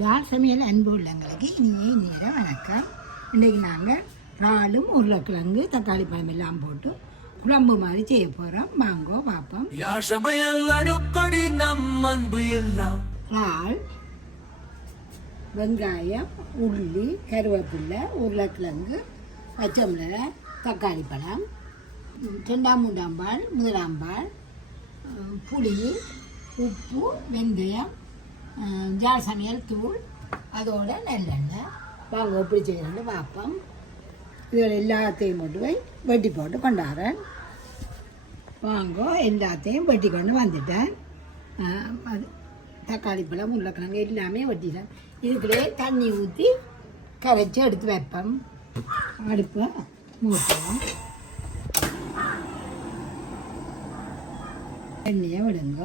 யாழ் சமையல் அன்பு உள்ளங்களுக்கு இனிய நேரம் வணக்கம். இன்றைக்கி நாங்கள் இறாலும் உருளைக்கிழங்கு தக்காளி பழம் எல்லாம் போட்டு குழம்பு மாதிரி செய்ய போகிறோம் வாங்கோ பார்ப்போம். யார் இறால் வெங்காயம் உள்ளி கருவேப்பிலை உருளைக்கிழங்கு பச்சை மிளகாய் தக்காளி பழம் ரெண்டாம் மூன்றாம் பால் முதலாம் பால் புளி உப்பு வெந்தயம் ஜார் சமையல் தூள் அதோட நல்லெண்ணெய். வாங்க எப்படி செய்யணும்னு பார்ப்போம் இதில் எல்லாத்தையும் கொண்டு போய் வெட்டி போட்டு கொண்டாடுறேன். வாங்க எல்லாத்தையும் வெட்டி கொண்டு வந்துட்டேன். அது தக்காளி பழம் உருளைக்கிழங்கு எல்லாமே வெட்டிட்டேன். இதுக்குள்ளே தண்ணி ஊற்றி கரைச்சி எடுத்து வைப்பேன் அடுப்பை மூட்டோம் எண்ணெயை விடுங்க.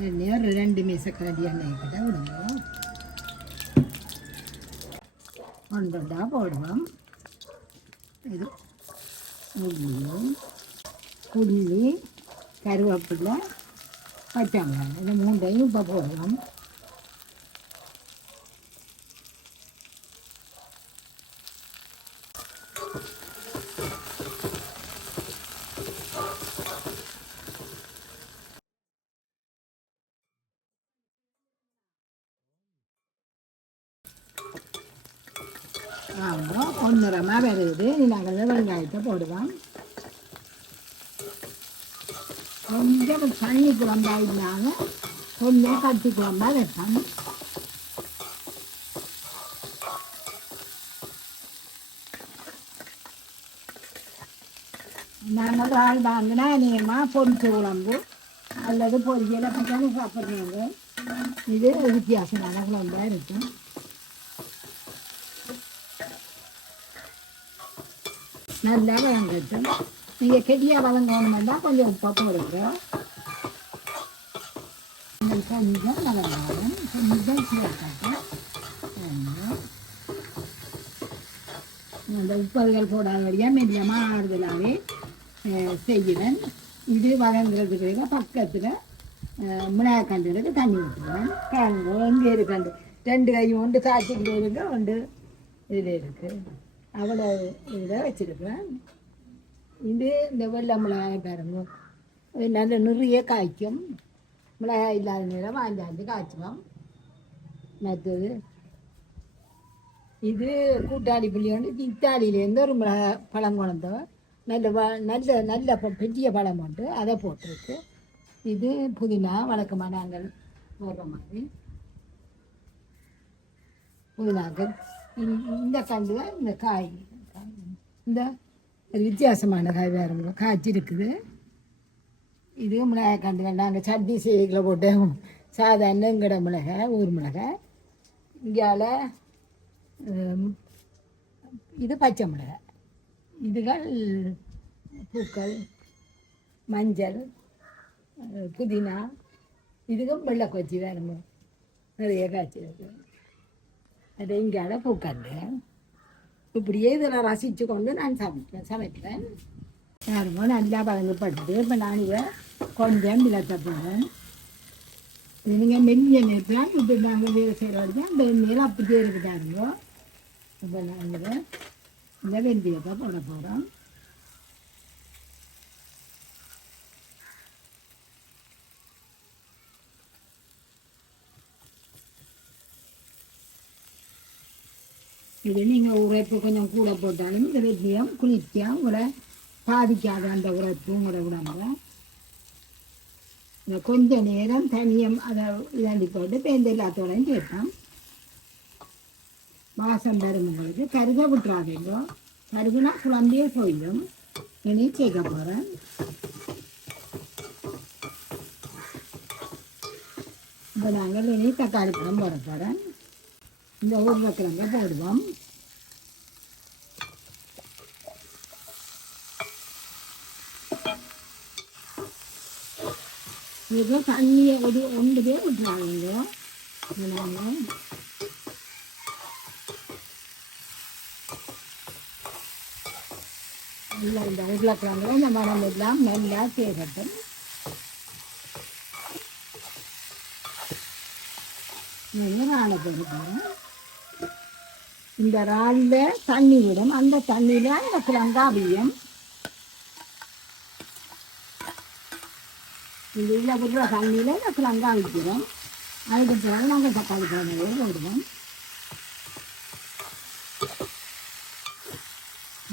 எண்ணெயை ஒரு ரெண்டு மீசக்கரடி எண்ணெய் கிட்ட விடுங்க ஒன்றொண்டா போடுவோம் இது உள்ளியும் உள்ளி கருவேப்பிலை பச்சாங்காய் இந்த மூண்டையும் இப்போ போடுவோம் போடுவோம் கொஞ்சம் தண்ணி குழம்பா இல்லாமல் கொஞ்சம் கட்டி குழம்பா வைப்பேன். நாங்கள் ஆள் வாங்கினா அநேகமாக பொரிச்ச குழம்பு அல்லது பொரியலை பற்றி சாப்பிட்றீங்க இது வித்தியாசமான குழம்பா இருக்கும். நல்லா வதங்கட்டும் நீங்கள் கெட்டியாக வதங்கணுமெண்டா கொஞ்சம் உப்பாக போடுங்க. நீங்கள் கொஞ்சம் வதங்கணும் கொஞ்சம் சேர்க்காட்டும் அந்த உப்பதுகள் போடாதபடியாக மெல்லியமாக ஆறுதலாகவே செய்கிறேன் இது வதங்குறதுக்கு பக்கத்தில் மிளகாக்கண்டுக்கு தண்ணி ஊற்றுவேன். கண்டு எங்கே இருக்காண்டு ரெண்டு கையும் ஒன்று சாச்சிக்கிட்டு இருக்கு ஒன்று இதில் இருக்குது அவ்வளோ இதாக வச்சுருக்கிறேன். இது இந்த வெள்ளை மிளகாய் பாருங்க. நல்ல நிறைய காய்க்கும். மிளகாய் இல்லாத நேரம் வாஞ்சாந்து காய்ச்சுவோம் மற்றது இது கூட்டாளி புள்ளியோண்டு இத்தாலியிலேருந்து ஒரு மிளகாய் பழம் கொண்டோ நல்ல வ நல்ல நல்ல பெரிய பழம் உண்டு அதை போட்டிருக்கு. இது புதினா வழக்கமாக நாங்கள் போடுற மாதிரி. புதினாக்கள் இந்த- இந்த கண்டு தான் இந்த காய். இந்த ஒரு வித்தியாசமான காய் வேறு காய்ச்சி இருக்குது. இது மிளகாய் கண்டு நாங்கள் சட்னி செய்திகளை போட்டு. சாதாரண எங்கட மிளகாய் ஊர் மிளகாய் இங்கால இது பச்சை மிளகாய் இதுகள் பூக்கள் மஞ்சள் புதினா. இதுக்கும் வெள்ளை கொச்சி வேணுமோ நிறைய காய்ச்சி இருக்குது இங்கால பூக்கண்டு இப்படியே இதில் ரசித்து கொண்டு நான் சமைப்பேன். சமைக்கிறேன் யாருமோ நல்லா பழங்கப்படுது இப்போ நான் இதை கொஞ்சம் விளக்க போகிறேன் நீங்கள் மெல்லிய நேரத்தில் இப்போ நாங்கள் வேலை செய்கிற தான் அந்த அப்படியே இருக்குதாருங்கோ இப்போ நாங்கள் இந்த வெந்தயத்தை போட போகிறோம் இது நீங்கள் உரைப்பு கொஞ்சம் கூட போட்டாலும் இந்த வெந்தயம் குளிர்ச்சியாக உங்களை பாதிக்காத அந்த உரைப்பு உங்களோட உடம்புல இந்த கொஞ்ச நேரம் தனியம் அதை இதாண்டி போட்டு பேருந்து எல்லாத்தோடையும் சேர்ப்போம் வாசம் வரும் உங்களுக்கு கருக விட்டுறாதீங்க கருகுனா குழந்தையே போயிடும் இனி சேர்க்க போகிறேன் இப்போ நாங்கள் இனி தக்காளி பழம் போட போகிறேன் இந்த உருளைக்கிழங்க போடுவோம். இது தண்ணியை ஒரு ஒன்று பேர் விட்டுறாங்க நாங்கள் நல்லா இந்த உருளைக்கிழங்குல இந்த மரம் எல்லாம் நல்லா சேகட்டும் நல்லா ராணை போட்டு இந்த ராலில் தண்ணி விடும். அந்த தண்ணியில் அந்த கிழங்கா அவியும் இந்த இதில் விடுற தண்ணியில் இந்த கிழங்கா அவிக்கிறோம் அதுக்கு பிறகு நாங்கள் தக்காளி பழங்களை போடுவோம்.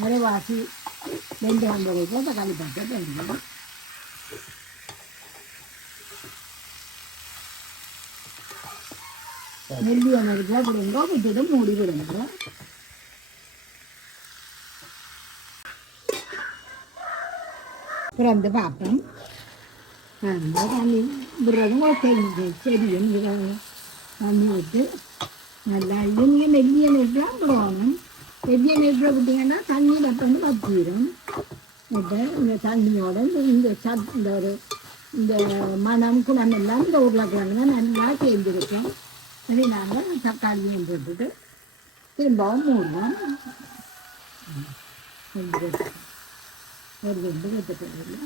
அரைவாசி வெந்தயம் வரைக்கும் தக்காளி பழத்தை போடுவோம். நெல்லி அமைதியாக விடுங்க விட்டுட்டு மூடி விடுங்க. பிறந்து பார்ப்போம் அந்த தண்ணி விடுறதும் தெரிஞ்சு செடியும் தண்ணி விட்டு நல்லா இவங்க நெல்லிய நெல்லாம் விடுவாங்க நெல்லிய நெல்லில் விட்டீங்கன்னா தண்ணி டப்புன்னு வச்சிடும் இப்போ இந்த தண்ணியோட இந்த சத் இந்த ஒரு இந்த மனம் குளம் எல்லாம் இந்த உருளைக்கிழங்கு நல்லா சேர்ந்துருக்கேன் அதை நாங்கள் தக்காளியும் போட்டுட்டு திரும்பவும் மூடுவோம் ரெண்டு வெட்டு. ஒரு ரெண்டு வெட்டப்படல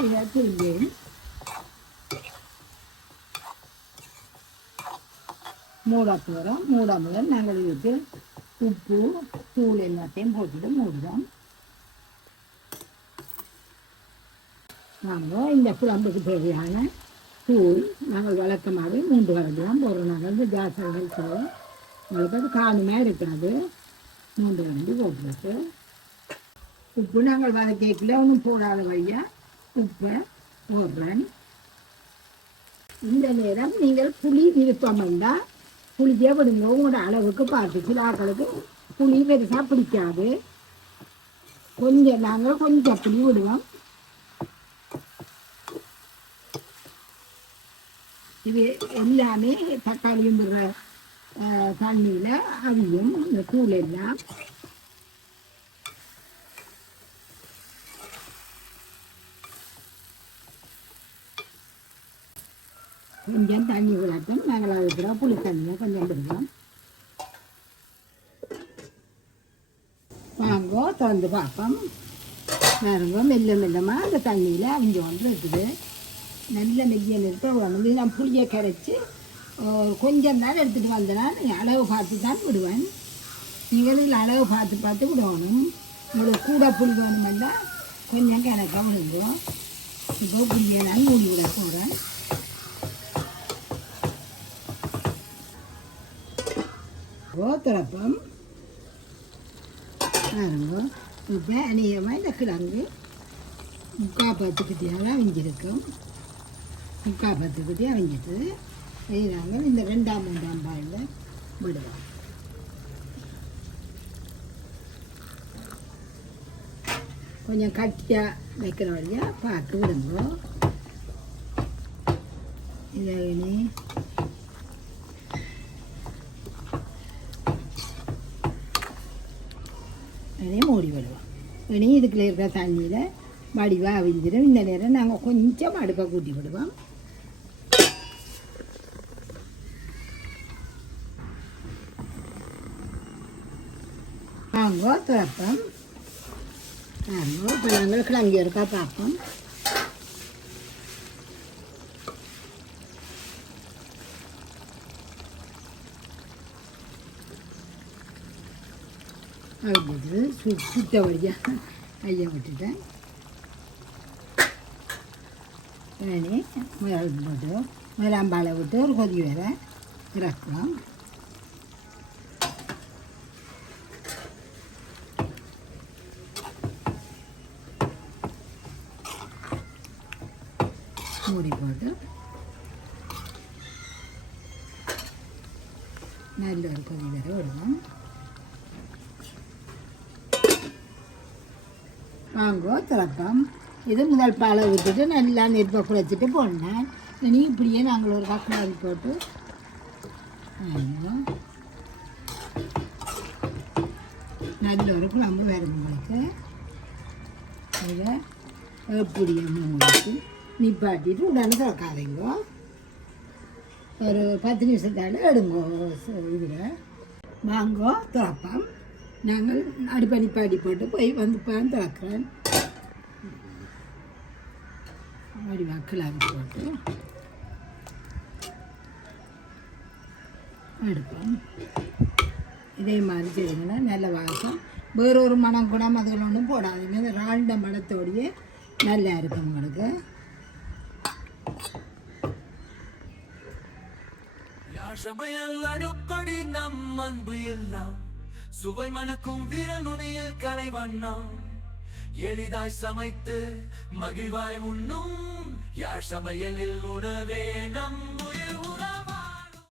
இதை திரும்பியும் மூட போகிறோம் மூடாமல் நாங்கள் இதுக்கு உப்பு தூள் எல்லாத்தையும் போட்டுட்டு மூடுவோம் நாங்கள் இந்த குழம்புக்கு தேவையான தூள் நாங்கள் வழக்கமாகவே மூன்று கரண்டி தான் போடுறோம் நாங்கள் வந்து கேஸ் சொல்லுவோம் உங்களுக்கு அது காணுமே இருக்காது. மூன்று கரண்டி போட்டுருக்கு உப்பு நாங்கள் வதக்கேக்கில் ஒன்றும் போடாத வழியாக உப்பை போடுறேன். இந்த நேரம் நீங்கள் புளி விருப்பம் இருந்தால் புளியே விடுங்க உங்களோட அளவுக்கு பார்த்து சில ஆட்களுக்கு புளி பெருசாக பிடிக்காது. கொஞ்சம் நாங்கள் கொஞ்சம் புளி விடுவோம். இது எல்லாமே தக்காளியும் விடுற தண்ணியில் அவியும் இந்த தூள் எல்லாம். கொஞ்சம் தண்ணி விடட்டும் நாங்கள் கூட புளி தண்ணியை கொஞ்சம் விடுவோம் வாங்கோ திறந்து பார்ப்போம். பாருங்க மெல்ல மெல்லமாக அந்த தண்ணியில் அவிஞ்சு வந்து இருக்குது. நல்ல நெய்யை நிறுத்த வந்து இது நான் புளியை கரைச்சி கொஞ்சம் தான் எடுத்துகிட்டு வந்தேன்னா அளவு பார்த்து தான் விடுவேன். நீங்கள் அளவு பார்த்து பார்த்து விடணும். உங்களுக்கு கூட புளி வேணுமெல்லாம் கொஞ்சம் கணக்காக விடுங்க. இப்போ புளியை நான் மூடி விட போகிறேன். திறப்பம். பாருங்க இப்போ அநேகமாக இந்த கிழங்கு முக்கால் பத்துக்கிட்டியாக அவிஞ்சிருக்கும் முக்கால் பத்து அவிஞ்சிட்டு இதை நாங்கள் இந்த ரெண்டாம் மூன்றாம் பாயில் விடுவோம். கொஞ்சம் கட்டியாக வைக்கிற வழியாக பார்த்து விடுங்க. இதை இனி அதே மூடி விடுவோம் இனி இதுக்குள்ள இருக்கிற தண்ணியில் வடிவாக அவிஞ்சிடும் இந்த நேரம் நாங்கள் கொஞ்சம் அடுப்பை கூட்டி விடுவோம் வாங்கோ திறப்போம் வாங்கோ இப்போ நாங்கள் கிளம்பி இருக்கா பார்ப்போம் அவிஞ்சது சு சுட்ட வழியாக ஐயா விட்டுட்டேன். வேணி முதல் போட்டு மிளகாம்பாலை விட்டு ஒரு கொதி வேற இறக்கலாம் மூடி போட்டு நல்ல ஒரு கொதி வேற விடுவோம். வாங்கோ திறப்போம் இது முதல் பாலை விட்டுட்டு நல்லா நெருப்பை குறைச்சிட்டு போனேன் இனி இப்படியே நாங்கள் ஒரு கக்கலாரி போட்டு நல்ல ஒரு குழம்பு வருது உங்களுக்கு இதை எப்படியே மூடிட்டு நிப்பாட்டிட்டு உடனே திறக்காதீங்க ஒரு பத்து நிமிஷத்தால எடுங்கோ இதில் வாங்கோ திறப்போம் நாங்கள் அடிப்பணி பாடி போட்டு போய் வந்து பான் திறக்கிறேன் அப்படி மக்களாக போட்டு எடுப்போம் இதே மாதிரி செய்யுங்கன்னா நல்ல வாசம் வேறொரு மனம் கூட அதில் ஒன்றும் போடாதீங்க இந்த ராண்ட மனத்தோடைய நல்லா இருக்கும் உங்களுக்கு சபையல் அடுப்படி நம் அன்பு எல்லாம் சுவை மணக்கும் விரநுனியில் கலை வண்ணம். எளிதாய் சமைத்து மகிழ்வாய் உண்ணும். யார் சமையலில் உணவே நம்